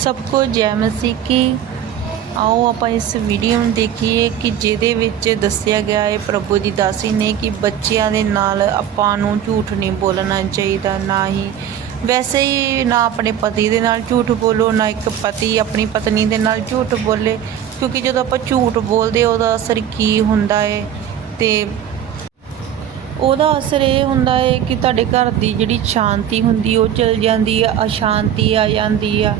ਸਭ ਕੁਝ ਜੈ ਮਸੀਹ ਕੀ ਆਓ ਆਪਾਂ ਇਸ ਵੀਡੀਓ ਨੂੰ ਦੇਖੀਏ ਕਿ ਜਿਹਦੇ ਵਿੱਚ ਦੱਸਿਆ ਗਿਆ ਹੈ, ਪ੍ਰਭੂ ਦੀ ਦਾਸੀ ਨੇ ਕਿ ਬੱਚਿਆਂ ਦੇ ਨਾਲ ਆਪਾਂ ਨੂੰ ਝੂਠ ਨਹੀਂ ਬੋਲਣਾ ਚਾਹੀਦਾ, ਨਾ ਹੀ ਵੈਸੇ ਹੀ ਨਾ ਆਪਣੇ ਪਤੀ ਦੇ ਨਾਲ ਝੂਠ ਬੋਲੋ, ਨਾ ਇੱਕ ਪਤੀ ਆਪਣੀ ਪਤਨੀ ਦੇ ਨਾਲ ਝੂਠ ਬੋਲੇ, ਕਿਉਂਕਿ ਜਦੋਂ ਆਪਾਂ ਝੂਠ ਬੋਲਦੇ ਉਹਦਾ ਅਸਰ ਕੀ ਹੁੰਦਾ ਹੈ ਤੇ ਉਹਦਾ ਅਸਰ ਇਹ ਹੁੰਦਾ ਹੈ ਕਿ ਤੁਹਾਡੇ ਘਰ ਦੀ ਜਿਹੜੀ ਸ਼ਾਂਤੀ ਹੁੰਦੀ, ਉਹ ਚਲ ਜਾਂਦੀ ਆ ਅਸ਼ਾਂਤੀ ਆ ਜਾਂਦੀ ਆ।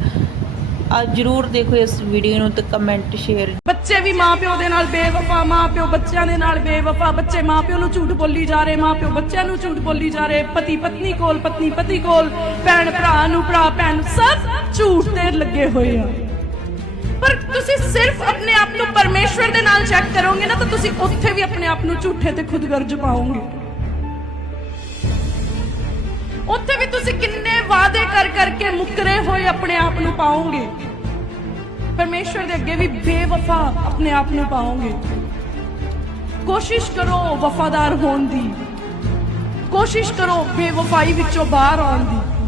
ਜਰੂਰ ਦੇਖੋ ਇਸ ਵੀਡੀਓ ਨੂੰ ਤੇ ਕਮੈਂਟ ਸ਼ੇਅਰ ਬੱਚੇ ਵੀ ਮਾਪਿਓ ਦੇ ਨਾਲ ਬੇਵਫਾ ਮਾਪਿਓ ਬੱਚਿਆਂ ਦੇ ਨਾਲ ਬੇਵਫਾ। ਬੱਚੇ ਮਾਪਿਓ ਨੂੰ ਝੂਠ ਬੋਲੀ ਜਾ ਰਹੇ ਮਾਪਿਓ ਬੱਚਿਆਂ ਨੂੰ ਝੂਠ ਬੋਲੀ ਜਾ ਰਹੇ। ਪਤੀ ਪਤਨੀ ਕੋਲ ਪਤਨੀ ਪਤੀ ਕੋਲ ਭੈਣ ਭਰਾ ਨੂੰ ਭਰਾ ਭੈਣ ਨੂੰ, ਸਭ ਝੂਠ ਤੇ ਲੱਗੇ ਹੋਏ ਆ। ਪਰ ਤੁਸੀਂ ਸਿਰਫ ਆਪਣੇ ਆਪ ਨੂੰ ਪਰਮੇਸ਼ਵਰ ਦੇ ਨਾਲ ਚੈੱਕ ਕਰੋਗੇ ਨਾ ਤਾਂ ਤੁਸੀਂ ਉੱਥੇ ਵੀ ਆਪਣੇ ਆਪ ਨੂੰ ਝੂਠੇ ਤੇ ਖੁਦਗਰਜ ਪਾਓਗੇ। ਉੱਥੇ ਵੀ ਤੁਸੀਂ ਕਿੰਨੇ ਵਾਅਦੇ ਕਰ ਕਰਕੇ ਆਪਣੇ ਆਪ ਨੂੰ ਪਾਓਗੇ ਪਰਮੇਸ਼ਵਰ ਦੇ ਅੱਗੇ ਵੀ ਬੇਵਫਾ ਆਪਣੇ ਆਪ ਨੂੰ ਪਾਓਗੇ ਕੋਸ਼ਿਸ਼ ਕਰੋ ਵਫਾਦਾਰ ਹੋਣ ਦੀ। ਕੋਸ਼ਿਸ਼ ਕਰੋ ਬੇਵਫਾਈ ਵਿੱਚੋਂ ਬਾਹਰ ਆਉਣ ਦੀ।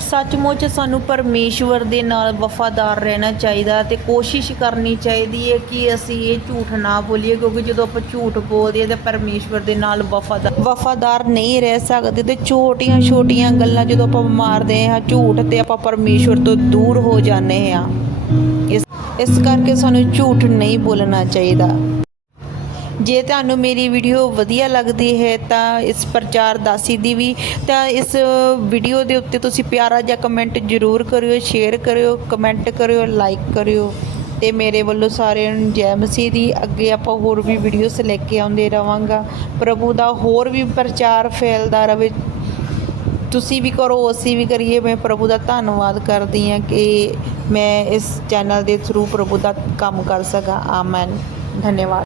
ਸੱਚਮੁੱਚ ਸਾਨੂੰ ਪਰਮੇਸ਼ਵਰ ਦੇ ਨਾਲ ਵਫਾਦਾਰ ਰਹਿਣਾ ਚਾਹੀਦਾ ਤੇ ਕੋਸ਼ਿਸ਼ ਕਰਨੀ ਚਾਹੀਦੀ ਹੈ ਕਿ ਅਸੀਂ ਇਹ ਝੂਠ ਨਾ ਬੋਲੀਏ, ਕਿਉਂਕਿ ਜਦੋਂ ਆਪਾਂ ਝੂਠ ਬੋਲਦੇ ਹਾਂ ਤਾਂ ਪਰਮੇਸ਼ਵਰ ਦੇ ਨਾਲ ਵਫਾਦਾਰ ਵਫਾਦਾਰ ਨਹੀਂ ਰਹਿ ਸਕਦੇ ਤੇ ਛੋਟੀਆਂ ਛੋਟੀਆਂ ਗੱਲਾਂ ਜਦੋਂ ਆਪਾਂ ਮਾਰਦੇ ਹਾਂ, ਝੂਠ ਤੇ ਆਪਾਂ ਪਰਮੇਸ਼ਵਰ ਤੋਂ ਦੂਰ ਹੋ ਜਾਂਦੇ ਹਾਂ। ਇਸ ਇਸ ਕਰਕੇ ਸਾਨੂੰ ਝੂਠ ਨਹੀਂ ਬੋਲਣਾ ਚਾਹੀਦਾ। ਜੇ ਤੁਹਾਨੂੰ ਮੇਰੀ ਵੀਡੀਓ ਵਧੀਆ ਲੱਗਦੀ ਹੈ ਤਾਂ ਇਸ ਪ੍ਰਚਾਰ ਦਾਸੀ ਦੀ ਵੀ, ਤਾਂ ਇਸ ਵੀਡੀਓ ਦੇ ਉੱਤੇ ਤੁਸੀਂ ਪਿਆਰਾ ਜਿਹਾ ਕਮੈਂਟ ਜ਼ਰੂਰ ਕਰਿਓ ਸ਼ੇਅਰ ਕਰਿਓ ਕਮੈਂਟ ਕਰਿਓ ਲਾਈਕ ਕਰਿਓ। ਤੇ ਮੇਰੇ ਵੱਲੋਂ ਸਾਰਿਆਂ ਨੂੰ ਜੈ ਮਸੀਹ ਦੀ। ਅੱਗੇ ਆਪਾਂ ਹੋਰ ਵੀ ਵੀਡੀਓਸ ਲੈ ਕੇ ਆਉਂਦੇ ਰਵਾਂਗਾ। ਪ੍ਰਭੂ ਦਾ ਹੋਰ ਵੀ ਪ੍ਰਚਾਰ ਫੈਲਦਾ ਰਵੇ। ਤੁਸੀਂ ਵੀ ਕਰੋ, ਅਸੀਂ ਵੀ ਕਰੀਏ। ਮੈਂ ਪ੍ਰਭੂ ਦਾ ਧੰਨਵਾਦ ਕਰਦੀ ਹਾਂ ਕਿ ਮੈਂ ਇਸ ਚੈਨਲ ਦੇ ਥਰੂ ਪ੍ਰਭੂ ਦਾ ਕੰਮ ਕਰ ਸਕਾਂ। ਆਮੈਨ ਧੰਨਵਾਦ।